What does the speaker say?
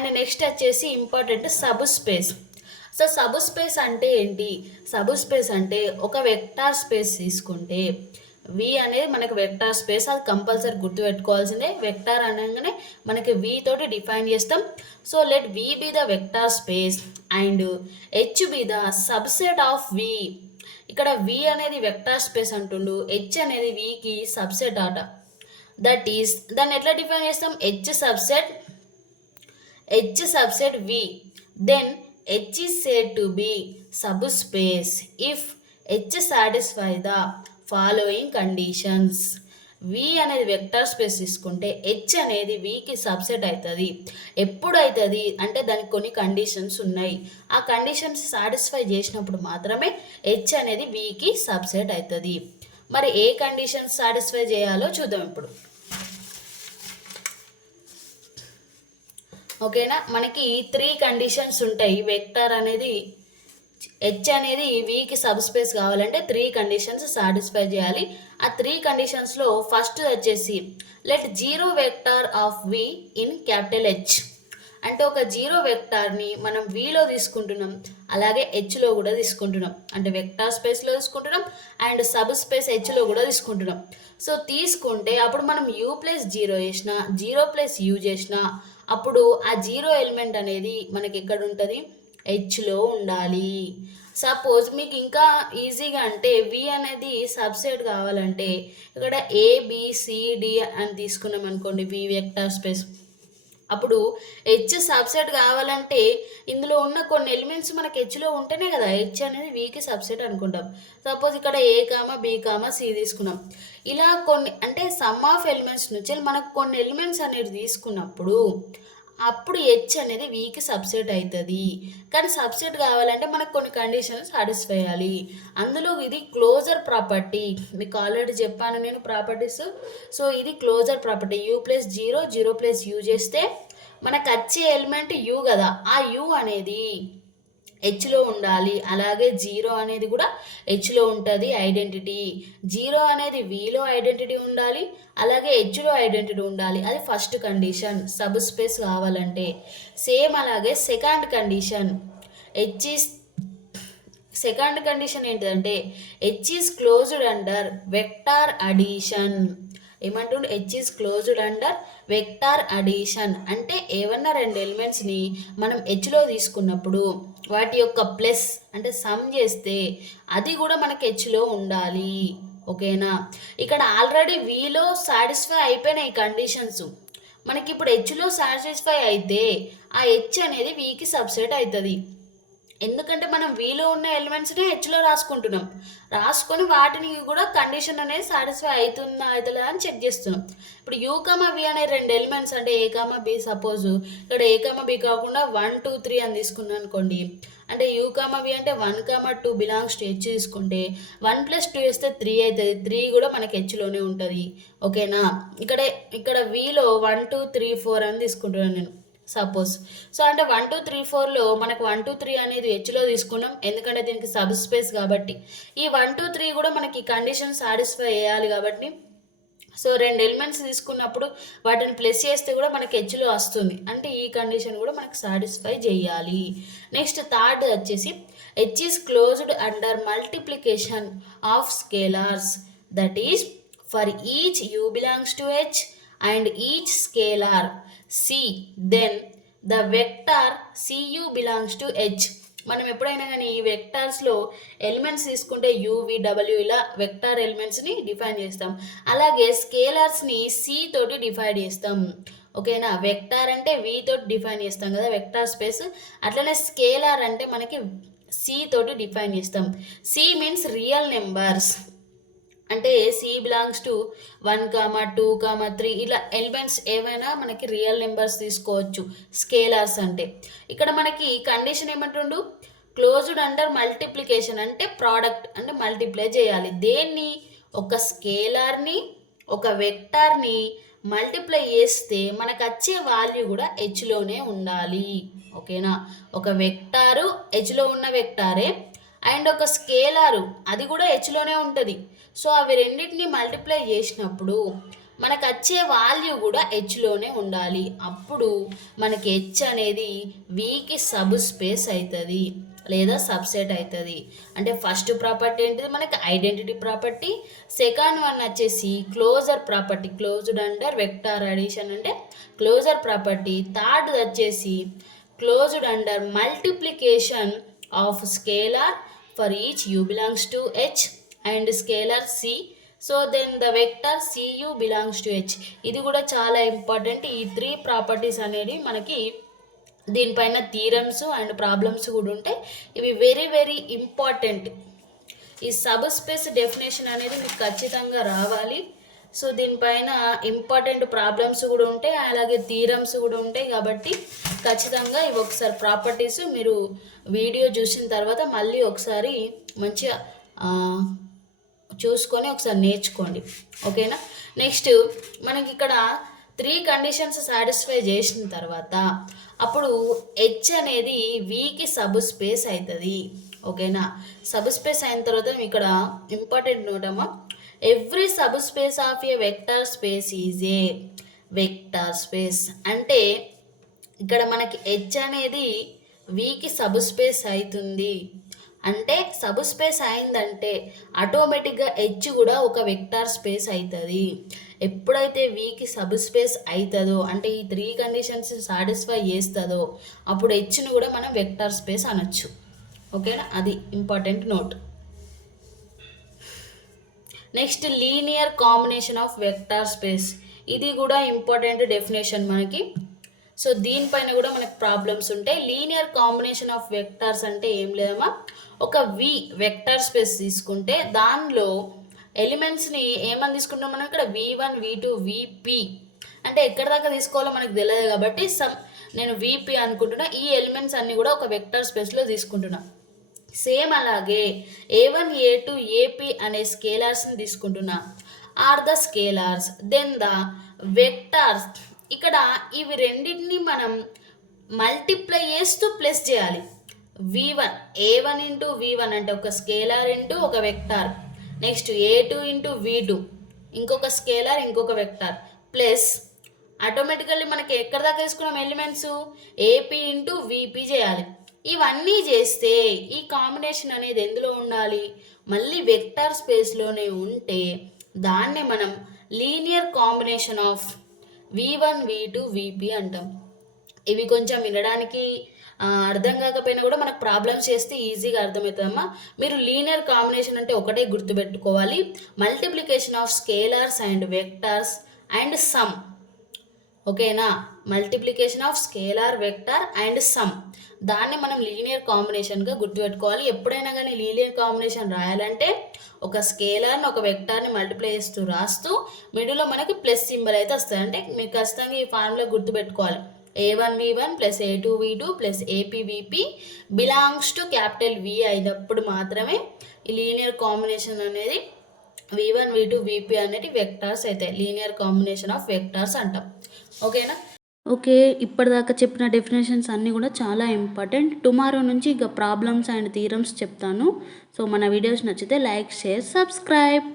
And next వచ్చేసి important sub space. So sub space అంటే ఏంటి? సబ్ స్పేస్ అంటే ఒక వెక్టార్ స్పేస్ తీసుకుంటే వి అనేది మనకి వెక్టార్ స్పేస్, అది కంపల్సరీ గుర్తుపెట్టుకోవాల్సిందే. వెక్టార్ అనగానే మనకి వి తోటి డిఫైన్ చేస్తాం. So let V be the vector space and H be the subset of V. ఇక్కడ వి అనేది వెక్టార్ స్పేస్ అంటుండు, హెచ్ అనేది వికి సబ్సెట్ ఆట. దట్ ఈస్ దాన్ని ఎట్లా డిఫైన్ చేస్తాం? H subset V, then H is said to be subspace if H satisfy the following conditions. V అనేది వెక్టర్ స్పేస్ తీసుకుంటే హెచ్ అనేది వికి సబ్సెట్ అవుతుంది. ఎప్పుడు అవుతుంది అంటే దానికి కొన్ని కండిషన్స్ ఉన్నాయి. ఆ కండిషన్స్ సాటిస్ఫై చేసినప్పుడు మాత్రమే హెచ్ అనేది వికి సబ్సెట్ అవుతుంది. మరి ఏ కండిషన్స్ సాటిస్ఫై చేయాలో చూద్దాం ఇప్పుడు. ఓకేనా, మనకి 3 కండిషన్స్ ఉంటాయి. వెక్టర్ అనేది హెచ్ అనేది వికి సబ్ స్పేస్ కావాలంటే 3 కండిషన్స్ సాటిస్ఫై చేయాలి. ఆ 3 కండిషన్స్లో ఫస్ట్ వచ్చేసి let zero vector of v in capital h. అంటే ఒక జీరో వెక్టార్ని మనం విలో తీసుకుంటున్నాం, అలాగే హెచ్లో కూడా తీసుకుంటున్నాం. అంటే వెక్టార్ స్పేస్లో తీసుకుంటున్నాం అండ్ సబ్ స్పేస్ హెచ్లో కూడా తీసుకుంటున్నాం. సో తీసుకుంటే అప్పుడు మనం యూ ప్లస్ జీరో చేసిన, జీరో ప్లస్ యూ చేసిన, అప్పుడు ఆ జీరో ఎలిమెంట్ అనేది మనకి ఎక్కడ ఉంటుంది? హెచ్లో ఉండాలి. సపోజ్ మీకు ఇంకా ఈజీగా అంటే వి అనేది సబ్సెట్ కావాలంటే ఇక్కడ ఏబిసిడి అని తీసుకున్నాం అనుకోండి, వి వెక్టార్ స్పేస్. అప్పుడు హెచ్ సబ్సెట్ కావాలంటే ఇందులో ఉన్న కొన్ని ఎలిమెంట్స్ మనకి హెచ్లో ఉంటేనే కదా హెచ్ అనేది వికి సబ్సెట్ అనుకుంటాం. సపోజ్ ఇక్కడ ఏ కామా బి కామా సి తీసుకున్నాం. ఇలా కొన్ని అంటే సమ్ ఆఫ్ ఎలిమెంట్స్ నుంచి మనకు కొన్ని ఎలిమెంట్స్ అనేది తీసుకున్నప్పుడు అప్పుడు హెచ్ అనేది వికి సబ్సెట్ అవుతుంది. కానీ సబ్సెట్ కావాలంటే మనకు కొన్ని కండిషన్స్ సాటిస్ఫై అయ్యాలి. అందులో ఇది క్లోజర్ ప్రాపర్టీ, మీకు ఆల్రెడీ చెప్పాను నేను ప్రాపర్టీస్. సో ఇది closure property. U plus zero, zero plus u చేస్తే మనకు వచ్చే ఎలిమెంట్ యూ కదా, ఆ యూ అనేది హెచ్లో ఉండాలి. అలాగే జీరో అనేది కూడా హెచ్లో ఉంటుంది ఐడెంటిటీ. జీరో అనేది విలో ఐడెంటిటీ ఉండాలి, అలాగే హెచ్లో ఐడెంటిటీ ఉండాలి. అది ఫస్ట్ కండిషన్ సబ్ స్పేస్ కావాలంటే. సేమ్ అలాగే second condition H is, second condition ఏంటిదంటే H is closed under vector addition. ఏమంటుండే? H is closed under vector addition. అంటే ఏమన్నా 2 ఎలిమెంట్స్ని మనం హెచ్లో తీసుకున్నప్పుడు వాటి యొక్క ప్లస్ అంటే సమ్ చేస్తే అది కూడా మనకి హెచ్లో ఉండాలి. ఓకేనా, ఇక్కడ ఆల్రెడీ విలో సాటిస్ఫై అయిపోయినాయి కండిషన్స్. మనకి ఇప్పుడు హెచ్లో సాటిస్ఫై అయితే ఆ హెచ్ అనేది వికి సబ్సెట్ అవుతుంది. ఎందుకంటే మనం విలో ఉన్న ఎలిమెంట్స్ని హెచ్లో రాసుకుంటున్నాం, రాసుకొని వాటిని కూడా కండిషన్ అనేది సాటిస్ఫై అవుతుందా అవుతుందా అని చెక్ చేస్తున్నాం. ఇప్పుడు యూ కామా వి అనే 2 ఎలిమెంట్స్ అంటే ఏ కామా బి, సపోజ్ ఇక్కడ ఏ కామా బి కాకుండా 1 2 3 అని తీసుకున్నాం అనుకోండి. అంటే యూ కామా వి అంటే 1 కామా 2 బిలాంగ్స్ టు హెచ్ తీసుకుంటే 1 + 2 వేస్తే 3 అవుతుంది. 3 కూడా మనకి హెచ్లోనే ఉంటుంది. ఓకేనా, ఇక్కడ విలో 1 2 3 4 అని తీసుకుంటున్నాను నేను సపోజ్. సో అంటే 1 2 3 4లో మనకు 1 2 3 అనేది హెచ్లో తీసుకున్నాం, ఎందుకంటే దీనికి సబ్ స్పేస్ కాబట్టి. ఈ 1 2 3 కూడా మనకి కండిషన్ సాటిస్ఫై చేయాలి కాబట్టి. సో 2 ఎలిమెంట్స్ తీసుకున్నప్పుడు వాటిని ప్లస్ చేస్తే కూడా మనకి హెచ్లో వస్తుంది, అంటే ఈ కండిషన్ కూడా మనకు సాటిస్ఫై చేయాలి. నెక్స్ట్ థర్డ్ వచ్చేసి H is closed under multiplication of scalars. That is for each you belongs to H and each scalar C, then the vector cu belongs to h. మనం ఎప్పుడైనా కానీ ఈ వెక్టార్స్లో ఎలిమెంట్స్ తీసుకుంటే you V W ఇలా vector ఎలిమెంట్స్ని define చేస్తాం. అలాగే స్కేలర్స్ని C తోటి define చేస్తాం. ఓకేనా, వెక్టార్ అంటే వి తోటి డిఫైన్ చేస్తాం కదా వెక్టార్ స్పేస్, అట్లనే స్కేలార్ అంటే మనకి సి తోటి డిఫైన్ చేస్తాం. సి మీన్స్ రియల్ నెంబర్స్, అంటే సి బిలాంగ్స్ టు 1 2 3 ఇలా ఎలిమెంట్స్ ఏవైనా మనకి రియల్ నెంబర్స్ తీసుకోవచ్చు స్కేలార్స్ అంటే. ఇక్కడ మనకి కండిషన్ ఏమంటుండు? క్లోజ్డ్ అండర్ మల్టిప్లికేషన్ అంటే ప్రోడక్ట్ అంటే మల్టిప్లై చేయాలి. దేన్ని? ఒక స్కేలార్ని ఒక వెక్టార్ని మల్టిప్లై చేస్తే మనకు వచ్చే వాల్యూ కూడా హెచ్లోనే ఉండాలి. ఓకేనా, ఒక వెక్టారు హెచ్లో ఉన్న వెక్టారే అండ్ ఒక స్కేలారు అది కూడా హెచ్లోనే ఉంటుంది. సో అవి రెండింటిని మల్టిప్లై చేసినప్పుడు మనకు వచ్చే వాల్యూ కూడా హెచ్లోనే ఉండాలి. అప్పుడు మనకి హెచ్ అనేది వికి సబ్ స్పేస్ అవుతుంది లేదా సబ్సెట్ అవుతుంది. అంటే ఫస్ట్ ప్రాపర్టీ ఏంటిది మనకి ఐడెంటిటీ ప్రాపర్టీ, సెకండ్ వన్ వచ్చేసి closure property, closed under vector addition అంటే క్లోజర్ ప్రాపర్టీ, థర్డ్ వచ్చేసి closed under multiplication of scalar for each u belongs to h and scalar c, so then the vector cu belongs to h. ఇది కూడా చాలా important. ఈ 3 properties అనేవి మనకి దీనిపైన theorems and problems కూడా ఉంటాయి. ఇవి వెరీ వెరీ ఇంపార్టెంట్. ఈ సబ్ స్పేస్ డెఫినేషన్ అనేది మీకు ఖచ్చితంగా రావాలి. సో దీనిపైన ఇంపార్టెంట్ ప్రాబ్లమ్స్ కూడా ఉంటాయి, అలాగే థీరమ్స్ కూడా ఉంటాయి. కాబట్టి ఖచ్చితంగా ఇవి ఒకసారి ప్రాపర్టీస్ మీరు వీడియో చూసిన తర్వాత మళ్ళీ ఒకసారి మంచిగా చూసుకొని ఒకసారి నేర్చుకోండి, ఓకేనా. నెక్స్ట్ మనకి ఇక్కడ 3 కండిషన్స్ సాటిస్ఫై చేసిన తర్వాత అప్పుడు హెచ్ అనేది వికి సబ్ స్పేస్ అవుతుంది, ఓకేనా. సబ్ స్పేస్ అయిన తర్వాత ఇక్కడ ఇంపార్టెంట్ నోట్ అమ్మా, every sub space of A vector space is a vector space. అంటే ఇక్కడ మనకి హెచ్ అనేది వికి సబ్ స్పేస్ అవుతుంది అంటే సబ్ స్పేస్ అయిందంటే ఆటోమేటిక్గా హెచ్ కూడా ఒక వెక్టార్ స్పేస్ అవుతుంది. ఎప్పుడైతే వికి సబ్ స్పేస్ అవుతుందో అంటే ఈ 3 కండిషన్స్ సాటిస్ఫై చేస్తుందో అప్పుడు హెచ్ను కూడా మనం వెక్టార్ స్పేస్ అనొచ్చు, ఓకేనా. అది important note. Next linear combination of vector space, ఇది కూడా ఇంపార్టెంట్ డెఫినేషన్ మనకి. సో దీనిపైన కూడా మనకు ప్రాబ్లమ్స్ ఉంటాయి. లీనియర్ కాంబినేషన్ ఆఫ్ వెక్టార్స్ అంటే ఏం లేదమ్మా, ఒక వి వెక్టార్ స్పేస్ తీసుకుంటే దానిలో ఎలిమెంట్స్ని ఏమని తీసుకుంటాం మనం ఇక్కడ v1 v2 vp అంటే ఎక్కడ దాకా తీసుకోవాలో మనకు తెలియదు కాబట్టి నేను vp అనుకుంటున్నా. ఈ ఎలిమెంట్స్ అన్నీ కూడా ఒక వెక్టార్ స్పేస్లో తీసుకుంటున్నా. సేమ్ అలాగే a1 a2 ap అనే స్కేలార్స్ని తీసుకుంటున్నా. Are the scalars then the vectors. ఇక్కడ ఇవి రెండింటిని మనం మల్టిప్లై చేస్తూ ప్లస్ చేయాలి. v1 a1 ఇంటూ v1 అంటే ఒక స్కేలార్ ఇంటూ ఒక vector, next a2 into v2 ఇంకొక స్కేలార్ ఇంకొక వెక్టార్, ప్లస్ ఆటోమేటికల్లీ మనకి ఎక్కడ దాకా తీసుకున్నాం ఎలిమెంట్స్ ఏపీ ఇంటూ విపి చేయాలి. ఇవన్నీ చేస్తే ఈ కాంబినేషన్ అనేది ఎందులో ఉండాలి, మళ్ళీ వెక్టార్ స్పేస్లోనే ఉంటే దాన్నే మనం linear combination of v1 v2 vp అంటాం. ఇవి కొంచెం వినడానికి అర్థం కాకపోయినా కూడా మనకు ప్రాబ్లమ్స్ చేస్తే ఈజీగా అర్థమవుతుందమ్మా. మీరు లీనియర్ కాంబినేషన్ అంటే ఒకటే గుర్తుపెట్టుకోవాలి, multiplication of scalars and vectors and sum, ఓకేనా. Multiplication of scalar vector and sum, దాన్ని మనం లీనియర్ కాంబినేషన్గా గుర్తుపెట్టుకోవాలి. ఎప్పుడైనా కానీ లీనియర్ కాంబినేషన్ రాయాలంటే ఒక స్కేలార్ని ఒక వెక్టార్ని మల్టిప్లై చేస్తూ రాస్తూ మిడిల్లో మనకి ప్లస్ సింబల్ అయితే వస్తుంది. అంటే మీరు ఖచ్చితంగా ఈ ఫార్ములా గుర్తుపెట్టుకోవాలి. a1 v1 plus a2 v2 plus ap vp belongs to capital v అయినప్పుడు మాత్రమే ఈ లీనియర్ కాంబినేషన్ అనేది v1 v2 vp అనేది వెక్టార్స్ అవుతాయి. లీనియర్ కాంబినేషన్ ఆఫ్ వెక్టార్స్ అంటాం, ఓకేనా. ఓకే, ఇప్పటిదాకా చెప్పిన డెఫినేషన్స్ అన్నీ కూడా చాలా ఇంపార్టెంట్. టుమారో నుంచి ఇక ప్రాబ్లమ్స్ అండ్ థీరమ్స్ చెప్తాను. సో మన వీడియోస్ నచ్చితే లైక్, షేర్, సబ్స్క్రైబ్.